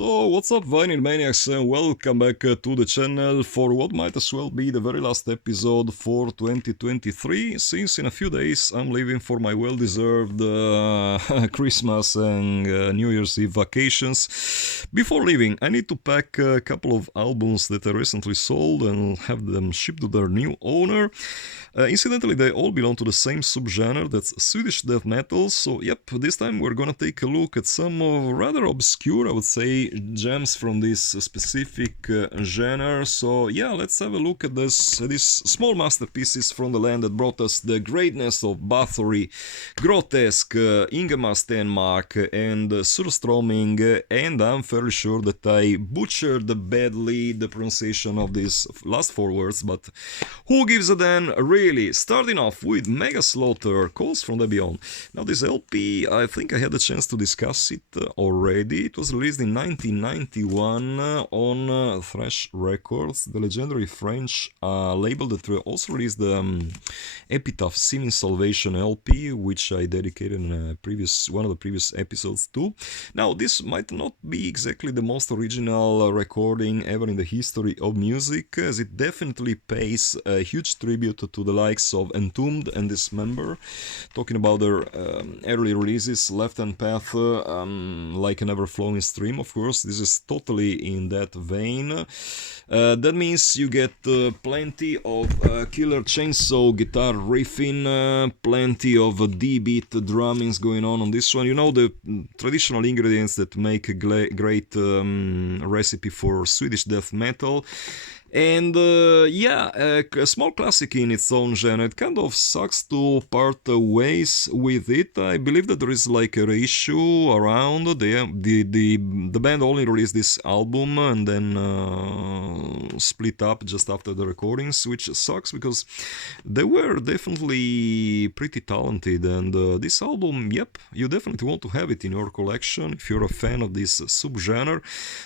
So, what's up, Vinyl Maniacs, and welcome back to the channel for what might as well be the very last episode for 2023, since in a few days I'm leaving for my well-deserved Christmas and New Year's Eve vacations. Before leaving, I need to pack a couple of albums that I recently sold and have them shipped to their new owner. Incidentally, they all belong to the same subgenre, that's Swedish death metal, so yep, this time we're gonna take a look at some rather obscure, I would say, gems from this specific genre. So yeah, let's have a look at these small masterpieces from the land that brought us the greatness of Bathory, Grotesque, Ingemar Stenmark, and Surströmming, and I'm fairly sure that I butchered badly the pronunciation of these last four words, but who gives a damn, really? Starting off with Megaslaughter, Calls from the Beyond. Now this LP, I think I had a chance to discuss it already. It was released in 1991 on Thrash Records, the legendary French label that also released the Epitaph Seeming Salvation LP, which I dedicated in one of the previous episodes too. Now this might not be exactly the most original recording ever in the history of music, as it definitely pays a huge tribute to the likes of Entombed and Dismember, talking about their early releases, Left Hand Path, Like an Ever-Flowing Stream, of course. This is totally in that vein. That means you get plenty of killer chainsaw guitar riffing, plenty of D-beat drummings going on this one. You know, the traditional ingredients that make a great recipe for Swedish death metal. And yeah, a small classic in its own genre. It kind of sucks to part ways with it. I believe that there is like a reissue around. The band only released this album and then split up just after the recordings, which sucks because they were definitely pretty talented. And this album, yep, you definitely want to have it in your collection if you're a fan of this subgenre.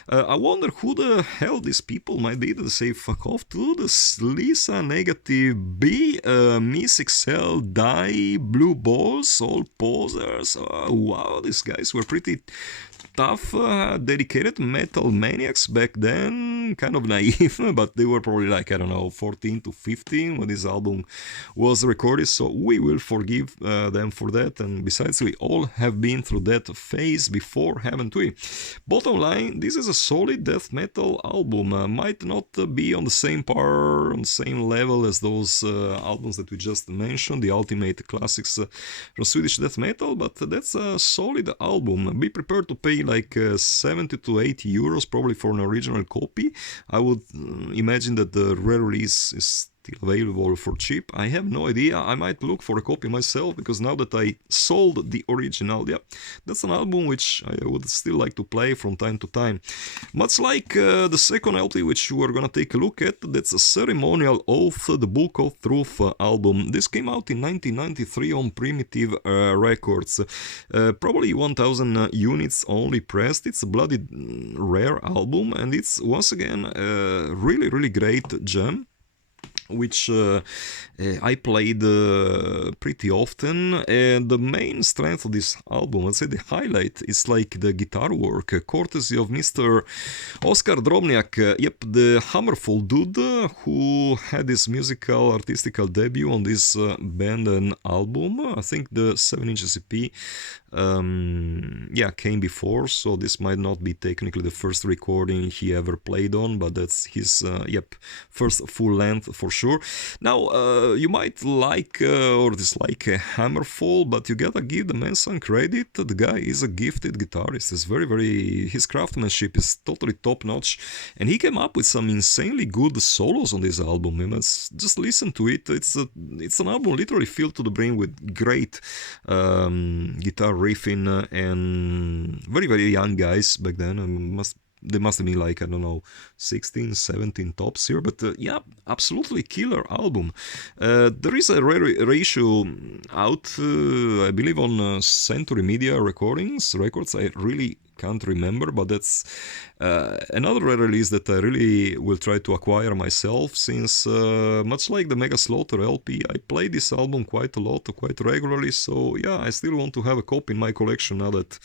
I wonder who the hell these people might be that say fuck off to this Lisa Negative B, Miss Excel, Die, Blue Balls, all posers. Wow, these guys were pretty tough, dedicated metal maniacs back then, kind of naive, but they were probably like, I don't know, 14 to 15 when this album was recorded, so we will forgive them for that. And besides, we all have been through that phase before, haven't we? Bottom line, this is a solid death metal album. Might not be on the same level as those albums that we just mentioned, the ultimate classics from Swedish death metal, but that's a solid album. Be prepared to pay like 70 to 80 euros probably for an original copy. I would imagine that the rare release is still available for cheap. I have no idea. I might look for a copy myself, because now that I sold the original, yeah, that's an album which I would still like to play from time to time. Much like the second LP which we're gonna take a look at, that's a Ceremonial Oath, the Book of Truth album. This came out in 1993 on Primitive Records. Probably 1000 units only pressed. It's a bloody rare album, and it's once again a really great gem, which I played pretty often. And the main strength of this album, I'd say the highlight, is like the guitar work, courtesy of Mr. Oskar Drobniak, yep, the Hammerfall dude, who had his musical artistical debut on this band and album. I think the 7-inch EP yeah, came before, so this might not be technically the first recording he ever played on, but that's his yep, first full length for sure. Now you might like or dislike Hammerfall, but you gotta give the man some credit. The guy is a gifted guitarist. It's his craftsmanship is totally top notch, and he came up with some insanely good solos on this album. You must just listen to it. It's an album literally filled to the brim with great guitar riffing, and very young guys back then. They must have been like, I don't know, 16, 17 tops here, but yeah, absolutely killer album. There is a reissue out, I believe on Century Media Records. I really can't remember, but that's another release that I really will try to acquire myself, since much like the Megaslaughter LP, I play this album quite a lot, quite regularly, so yeah, I still want to have a copy in my collection now that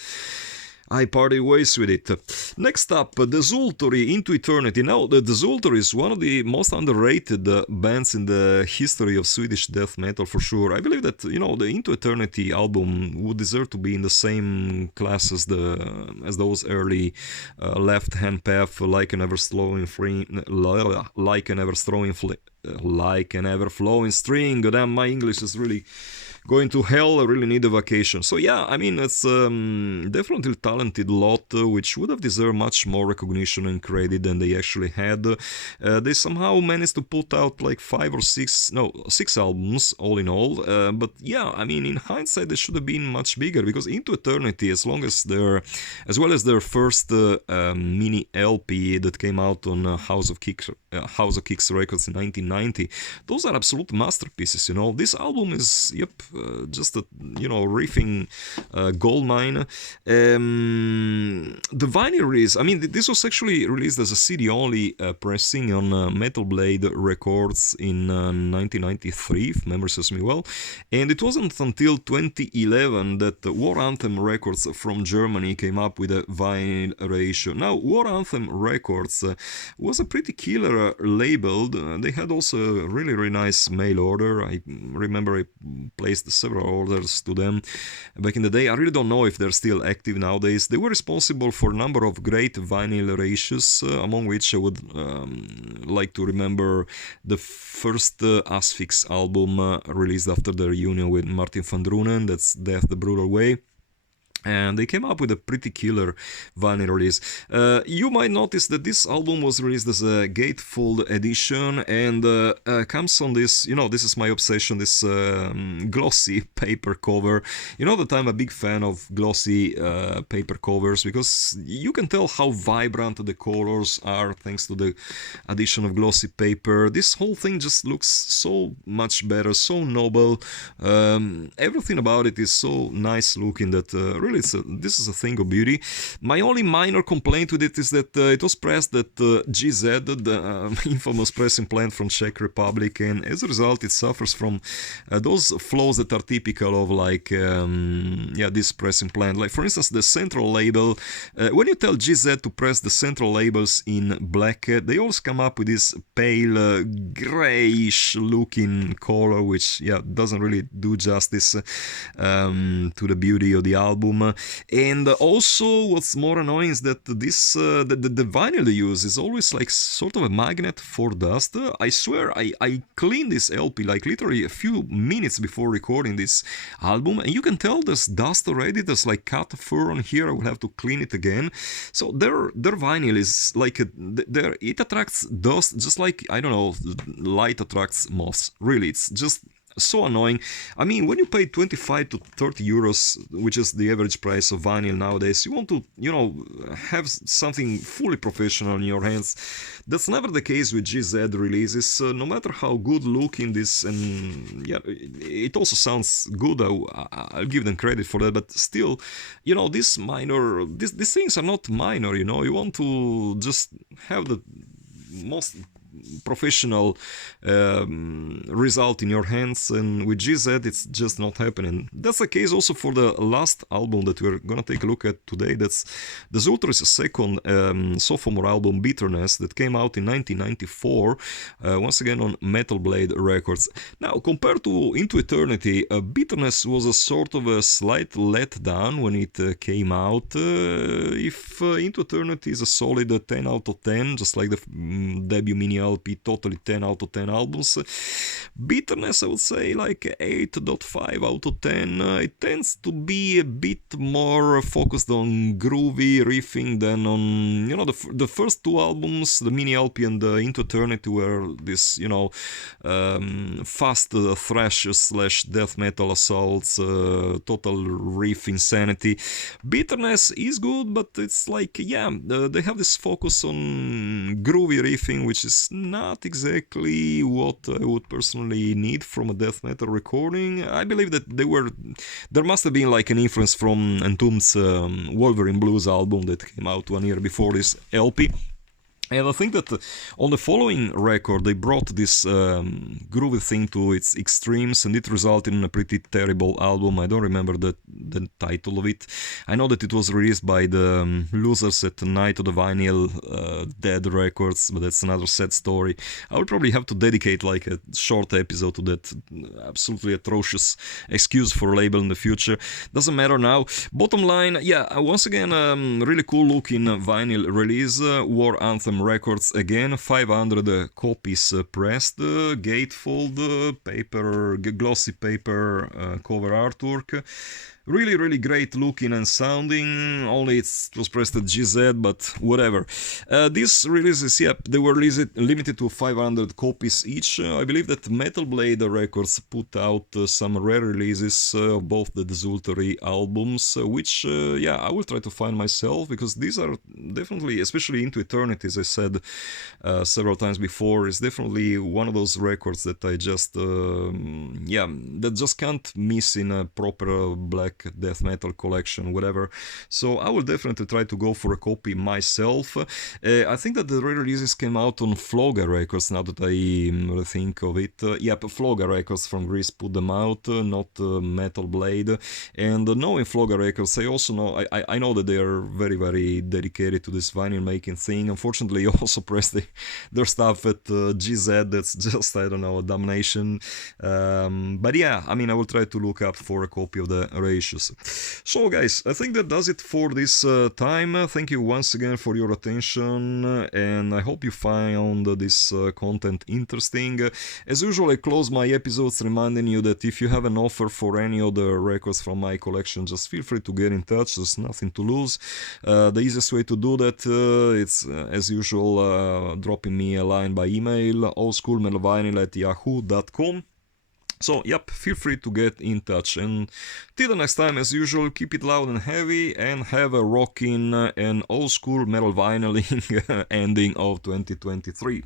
I parted ways with it. Next up, Desultory, Into Eternity. Now, the Desultory is one of the most underrated bands in the history of Swedish death metal, for sure. I believe that, you know, the Into Eternity album would deserve to be in the same class as those early left-hand path, like an ever-flowing string. Damn, my English is really going to hell. I really need a vacation. So yeah, I mean, it's definitely talented lot, which would have deserved much more recognition and credit than they actually had. They somehow managed to put out like 6 albums all in all. But yeah, I mean, in hindsight, they should have been much bigger, because Into Eternity, as well as their first mini LP that came out on House of Kicks Records in 1990, those are absolute masterpieces. You know, this album is just a riffing goldmine. The vinyl release, I mean, this was actually released as a CD only pressing on Metal Blade Records in 1993, if memory serves me well, and it wasn't until 2011 that War Anthem Records from Germany came up with a vinyl ratio. Now, War Anthem Records was a pretty killer label. They had also a really, really nice mail order. I remember I placed several orders to them back in the day. I really don't know if they're still active nowadays. They were responsible for a number of great vinyl reissues, among which I would like to remember the first Asphyx album released after the reunion with Martin van Drunen, that's Death the Brutal Way. And they came up with a pretty killer vinyl release. You might notice that this album was released as a gatefold edition, and comes on this, this is my obsession, this glossy paper cover. You know that I'm a big fan of glossy paper covers, because you can tell how vibrant the colors are thanks to the addition of glossy paper. This whole thing just looks so much better, so noble. Everything about it is so nice looking that really this is a thing of beauty. My only minor complaint with it is that it was pressed at GZ, the infamous pressing plant from Czech Republic, and as a result it suffers from those flaws that are typical of this pressing plant. Like, for instance, the central label, when you tell GZ to press the central labels in black, they always come up with this pale grayish looking color, which doesnn't really do justice to the beauty of the album. And also, what's more annoying is that this the vinyl they use is always like sort of a magnet for dust. I swear I cleaned this LP like literally a few minutes before recording this album, and you can tell there's dust already. There's like cat fur on here. I will have to clean it again. So their vinyl is like it attracts dust just like, I don't know, light attracts moths. Really, it's just so annoying. I mean, when you pay 25 to 30 euros, which is the average price of vinyl nowadays, you want to, have something fully professional in your hands. That's never the case with GZ releases. No matter how good looking this, and it also sounds good. I'll give them credit for that. But still, these things are not minor. You want to just have the most professional result in your hands, and with GZ it's just not happening. That's the case also for the last album that we're gonna take a look at today. That's Desultory's second sophomore album, Bitterness, that came out in 1994, once again on Metal Blade Records. Now, compared to Into Eternity, Bitterness was a sort of a slight letdown when it came out. If Into Eternity is a solid 10 out of 10, just like the debut mini LP, totally 10 out of 10 albums, Bitterness, I would say like 8.5 out of 10. It tends to be a bit more focused on groovy riffing than on, the first two albums, the mini LP and the Into Eternity, were this, fast thrash / death metal assaults, total riff insanity. Bitterness is good, but it's like, they have this focus on groovy riffing, which is not exactly what I would personally need from a death metal recording. I believe that there must have been like an influence from Entombed's Wolverine Blues album that came out 1 year before this LP. And I think that on the following record, they brought this groovy thing to its extremes, and it resulted in a pretty terrible album. I don't remember the title of it. I know that it was released by the losers at Night of the Vinyl Dead Records, but that's another sad story. I will probably have to dedicate like a short episode to that absolutely atrocious excuse for label in the future. Doesn't matter now. Bottom line, yeah, once again, really cool looking vinyl release. War Anthem Records again, 500 copies pressed, gatefold paper, glossy paper cover artwork. Really great looking and sounding, only it was pressed at GZ, but whatever. These releases, yep, they were limited to 500 copies each. I believe that Metal Blade Records put out some rare releases of both the Desultory albums, which, yeah, I will try to find myself, because these are definitely, especially Into Eternity, as I said several times before, is definitely one of those records that I just, yeah, that just can't miss in a proper black death metal collection, whatever. So I will definitely try to go for a copy myself. I think that the re-releases came out on Floga Records, now that I think of it. Yep, Floga Records from Greece put them out, not Metal Blade. And knowing Floga Records, I also know, I know that they are very dedicated to this vinyl making thing. Unfortunately, also press their stuff at GZ, that's just, I don't know, a damnation. But yeah, I mean, I will try to look up for a copy of the reissues. So guys, I think that does it for this time. Thank you once again for your attention, and I hope you found this content interesting. As usual, I close my episodes reminding you that if you have an offer for any of the records from my collection, just feel free to get in touch. There's nothing to lose. The easiest way to do that, it's as usual dropping me a line by email, oldschoolmetalvinyl@yahoo.com. So, yep, feel free to get in touch. And till the next time, as usual, keep it loud and heavy, and have a rocking and old school metal vinyling ending of 2023.